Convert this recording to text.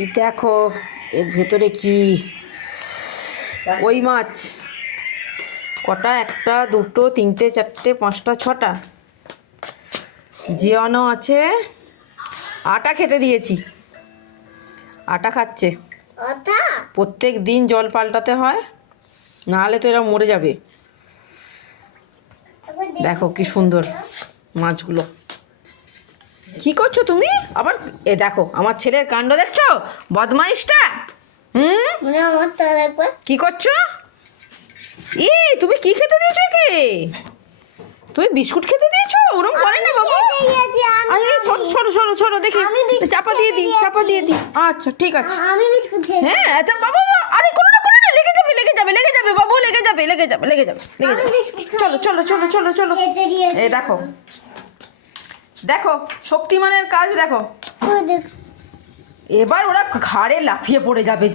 এই দেখো এর ভেতরে কি ওই মাছ কটা, একটা দুটো তিনটে চারটে পাঁচটা ছটা জিওনো আছে। আটা খেতে দিয়েছি, আটা খাচ্ছে। প্রত্যেক দিন জল পাল্টাতে হয়, নাহলে তো এরা মরে যাবে। দেখো কি সুন্দর মাছগুলো। কি করছো তুমি আবার? এ দেখো আমার ছেলের কাণ্ড দেখছো, বদমাইশটা। কি করছো? তুমি কি খেতে দিয়েছো একে? তুমি বিস্কুট খেতে দিয়েছো? ওরম করে না বাবু। আরে সরো সরো সরো দেখি, চাপা দিয়ে দিই, চাপা দিয়ে দিই। আচ্ছা ঠিক আছে। হ্যাঁ আচ্ছা বাবা, আরে করো না করো না, লেগে যাবে লেগে যাবে লেগে যাবে বাবু, লেগে যাবে লেগে যাবে লেগে যাবে লেগে যাবে। চলো চলো চলো চলো চলো। এই দেখো দেখো শক্তিমানের কাজ দেখো। এবার ওরা ঘাড়ে লাফিয়ে পড়ে যাবে। যা